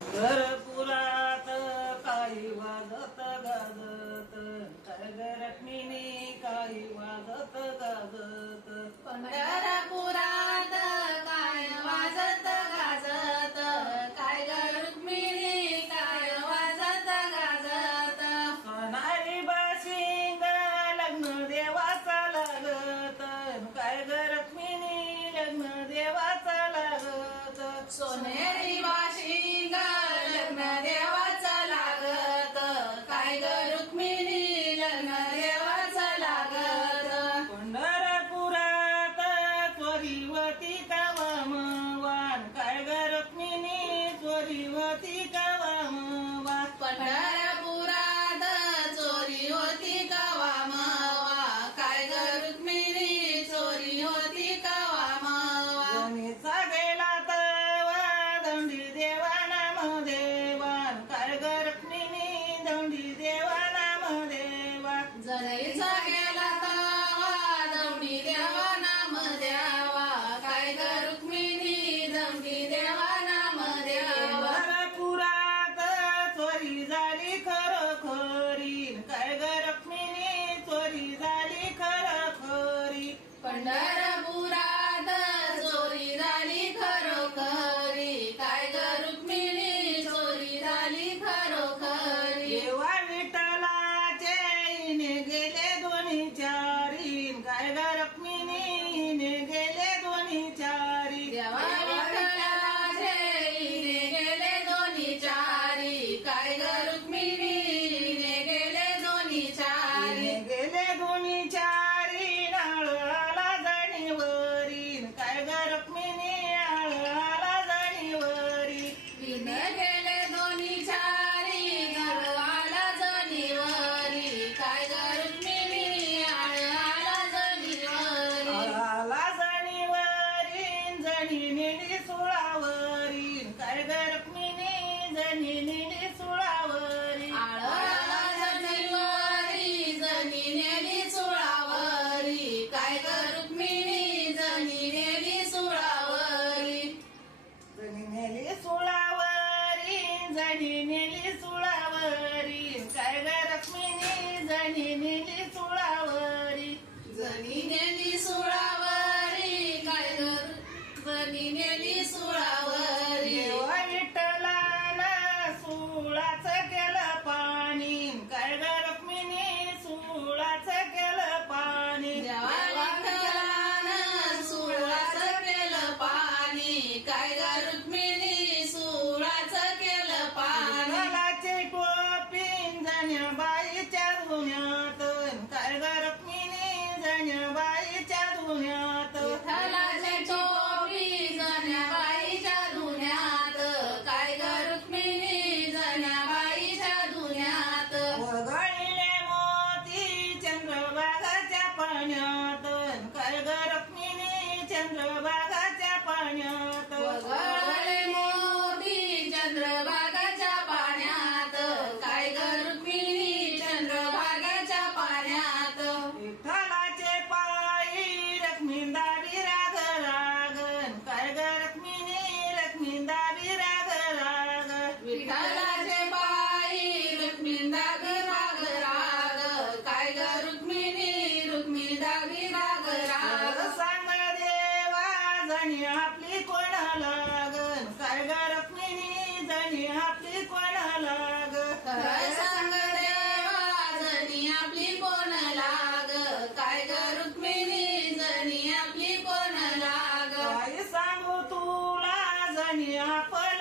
घरपुरात काही वाजत गाजत, काय ग रखमिनी काही वाजत गाजत. पंढरपुरात काय वाजत गाजत, काय ग रुक्मिणी काय वाजत गाजत. सोनारी बाशिंग लग्न देवाचा लागत, काय ग रखमिनी लग्न देवाचा लागत. सोनेरी बाशिंग लग्न देवाचा लागत, काय ग रुक्मिणी लग्न देवाचा लागत. पंढरपुरात चोरीवती कावामवान, काय ग रखमिनी चोरीवती कावामवान. पंढरपुरात चोरी होती कवा मवा, काय ग रुक्मिणी चोरी होती कवा मवा. जनीचा गेला तवा दंडी देवा नाम देवान, काय ग रखमिनी दंडी देवा नाम देवा. जनीचा गेला तवा दौडी देवा नाम द्यावा, काय ग रुक्मिणी दौडी देवा नाम द्यावा. पंढरपुरात चोरी झाली खरोखरी, काय ग रखमिनी चोरी झाली खरोखरी. पंढरपुरात चोरी झाली खरोखरी, काय ग रुक्मिणी चोरी झाली खरोखरी. देवा विठ्ठलाचे इने गेले दोन्ही चारी, काय ग रखमिनी इने गेले दोन्ही चारी. देवा विठ्ठलाचे इने गेले दोन्ही चारी, काय ग रुक्मिणी इने गेले दोन्ही चारी. इने गेले दोन्ही चारी, नाळ आला जणीवरी, काय ग रखमिनी आला जणीवरी. विने गेले दोन्ही चारी, गळवाला जनीवरी, काय ग रुक्मिणी आळाला जनीवरी. आला जणीवरी जणी नेली सुळावरी, काय ग रखमिनी जणी नेली सुळावरी. आळाला जनीवरी जनी नेली सुळावरी, काय ग रुक्मिणी जनी नेली सुळावरी. जणी नेली सुळावरी, जणी नेली सुळावरी, काय ग रखमिनी जणी नेली सुळावरी. जनी नेली सुळावरी, काय ग जनी नेली सुळावरी. देवा विठ्ठलानं सुळाचं केलं पाणी, काय ग रखमिनी सुळाचं केलं पाणी. देवा विठ्ठलानं सुळाचं केलं पाणी, काय ग रुक्मिणी सुळाचं केलं पाणी. विठ्ठलाची टोपी जण्याबाईच्या धुण्यात, काय ग रखमिनी जण्याबाईच्या धुण्यात. विठ्ठलाची टोपी जण्याबाईच्या धुण्यात, काय ग रुक्मिणी जण्याबाईच्या धुण्यात. वगळीने मोती चंद्रभागाच्या पाण्यात, काय ग रखमिनी चंद्रभागाच्या पाण्यात. वगळले मोती चंद्रभागाच्या पाण्यात, काय ग रुक्मिणी चंद्रभागाच्या पाण्यात. विठ्ठलाचे पायी रखमिंदारी राग रागन, काय ग रखमिनी रखमिंदारी राग राग. विठ्ठलाचे पायी रुक्मिणी राग राग, काय ग रुक्मिणी रुक्मिणी राग राग. सांग देवा जणी आपली कोणा लागन, काय ग रखमिनी जणी आपली कोणा लाग. खरं सांग देवा जनी आपली कोण लाग, काय ग रुक्मिणी जनी आपली कोण लाग. काय सांगू तुला जणी आपण